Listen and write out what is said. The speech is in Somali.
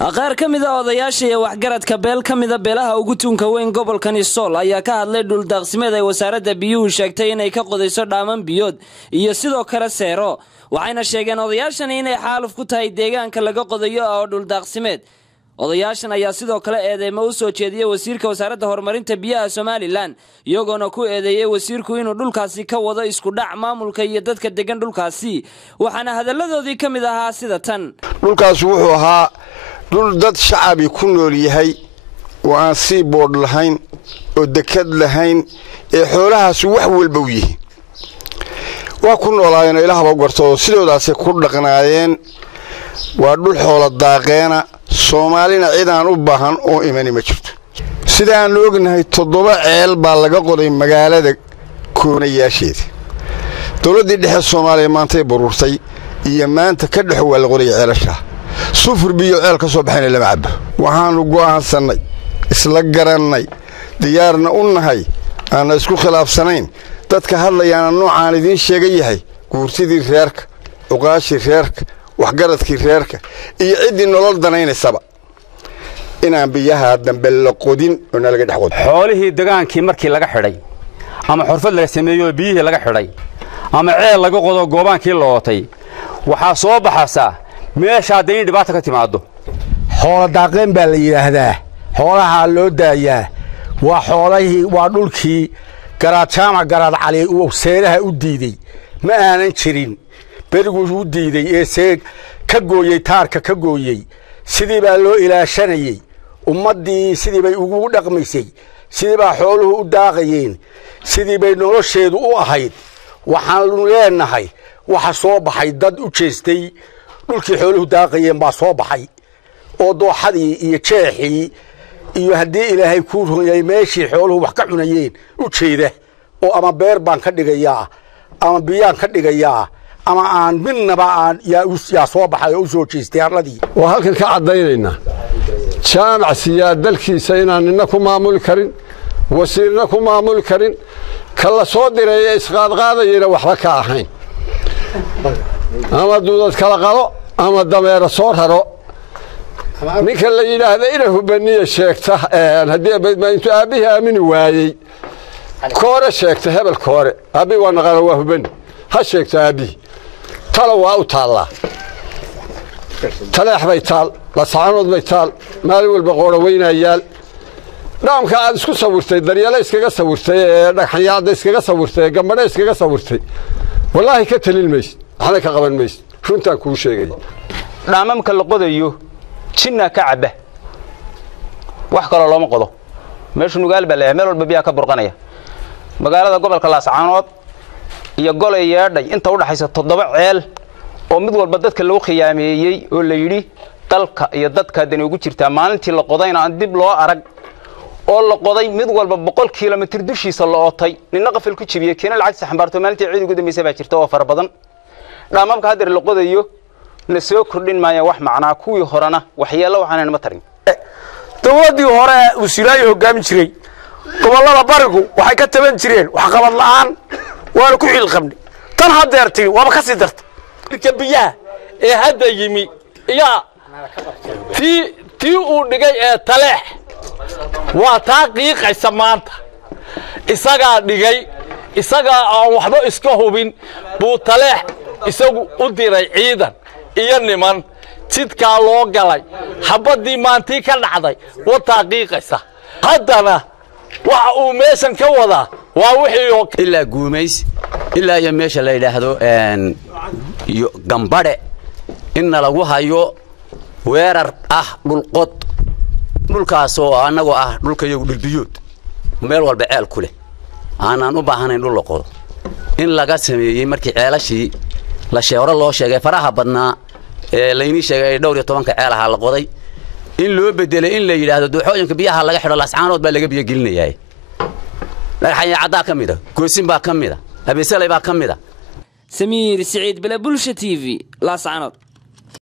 qaar kamid ah odayaasha iyo waxgaradka beel kamid ah beelaha ugu tunka weyn gobolkani Sool ayaa ka hadlay dhul daaqsimeed ay wasaaradda biyuhu sheegtay inay ka qodayso dhaaman biyood iyo sidoo kale seero waxayna sheegeen odayaashan inay xaaluf ku tahay deegaanka laga qodayo oo dhul daaqsimeed odayaashan ayaa sidoo kale eedeymo u soo jeediyay wasiirka wasaaradda horumarinta biyaha Soomaaliland iyagoona ku eedeeyay wasiirku inuu dhulkaasi ka wado isku dhac maamulka iyo dadka degan dhulkaasi waxaana hadaladoodii kamid ahaa sida tan dhulkaas wuxuu ahaa dul dad shacabi ku nool yahay oo aan si bood lahayn oo dekad lahayn ee xoolahaas wax walba u yihiin waa ku noolaayeen ilaahaba gorto sidoodaas ku dhaqnaayeen waa dhul xoolo daaqeena Soomaalina ciidan u baahan oo imani ma jirto sida aan ognahay 7 ceel baa laga qoday magaalada Koonayaasheeda dawladda dhexe Soomaaliya maanta bururtay iyo maanta ka dhex wala qoday ceelasha sufur biyo ceel ka soo baxay lama cabo waxaanu go'aansanay isla garanay diyaarna u nahay aan isku khilaafsanayn dadka hadlayaan noocaan idin sheegay yahay guursidii reerka uqaashi reerka waxgaradkii reerka iyo cidii nolol danaynaysa inaan biyaha dambe la qodin oo laga dhex qodo xoolihii dagaankii markii laga xidhay ama xurfad la sameeyo biyihii laga xidhay ama ceel laga qodo goobaankii lootay waxa soo baxaysa meesha deyn dhibaato ka timaado xoolo daaqeen baa la yiraahdaa xoolaha loo daayaa waa xoolahii waa dhulkii garaadjaama garaad cali uu seeraha u diiday ma aanan jirin berigu u diiday ee seeg ka gooyay taarka ka gooyay sidii baa loo ilaashanayay ummadii sidii bay ugu dhaqmaysay sidii baa xooluhu u daaqayeen sidii bay nolosheedu u ahayd waxaan leenahay waxa soo baxay dad u jeestay dhulkii xooluhu daaqayeen baa soo baxay oo dooxadii iyo jeexii iyo hadii ilaahay ku ruuyay meeshii xooluhu wax ka cunayeen u jeeda oo ama beer baan ka dhigayaa ama biyaan ka dhigayaa ama aan midnaba aan yaa soo baxay oo soo jeestay arladii oo halkan ka cadaynayna jaamac siyaadalkiisa inaan inna ku maamuli karin wasiirna ku maamuli karin kala soo diray isqaad qaadayna waxba ka ahayn ama duudad kala qalo ama dameero soo raro ninka la yiraahdo inuu baniya sheegta hadii intu aabihi aamini waayay koore sheegta hebel koore abi waa naqara waa huban ha sheegta aabihi tala waa u taala taleex bay taal la saanood bay taal maalin walba qoora weynayaal dhaamka aad isku sawirtay daryeelo iskaga sawirtay ee dhagxayaada iskaga sawirtay gambadhe iskaga sawirtay wallahi ka talilmaysid waxna ka qaban maysid runtaan kuu sheegay dhaamamka la qodayo jinna ka caba wax kale looma qodo meeshu nugaal baa meel walba biya ka burqanaya magaalada gobolka Laascaanood iyo golay yeedhay inta u dhaxaysa 7 ceel oo mid walba dadka lagu khiyaameeyay oo la yiri dalka iyo dadka dani ugu jirta maalintii la qodayna aan dib loo arag oo la qoday mid walba 100 kiiloomitir dushiisa la ootay ninna qafil ku jibiyay keenay lacag saxambarto maalintii ciid ugu dambeysay baa jirta oo far badan dhaamamka hadir la qodayo la soo kordhin maaya wax macnaa kuwii horena waxyeelo waxaan ma tarin dawladii hore uu silaayo hogaamin jiray gobolada barigu waxay ka taban jireen wax qabad la'aan waana ku xil qabnay tan hadeertii waba ka sii dartay ilka biyaha ee hadda yimi iya tii uu dhigay ee taleex waa taaqiiqaysa maanta isaga dhigay isaga aan waxba iska hubin buu taleex isagu u diray ciidan iyo niman jidka loo galay xabadii maantii ka dhacday waa taaqiiqaysa haddana waxa uu meeshan ka wada waa wixii ilaa guumays ilaa iyo meesha la yiraahdo iyo gambadhe in lagu hayo weerar dhulqod dhulkaas oo anagu dhulka iyagu dhulbiyood meel walba ceel ku leh aanan u baahanayn dhul la qodo in laga sameeyay markii ceelashii la sheero loo sheegay faraha badnaa ee la inii sheegay dhowr iyo 10 ceel aha la qoday in loo bedelay in la yiraahdo dooxooyinka biyaha laga xidho Laascaanood baa laga biyo gelinayay laaxaya cadaa kamida goosin baa kamida abeesalay baa kamida Samiir Saciid Bala Bulsha TV Laascaanood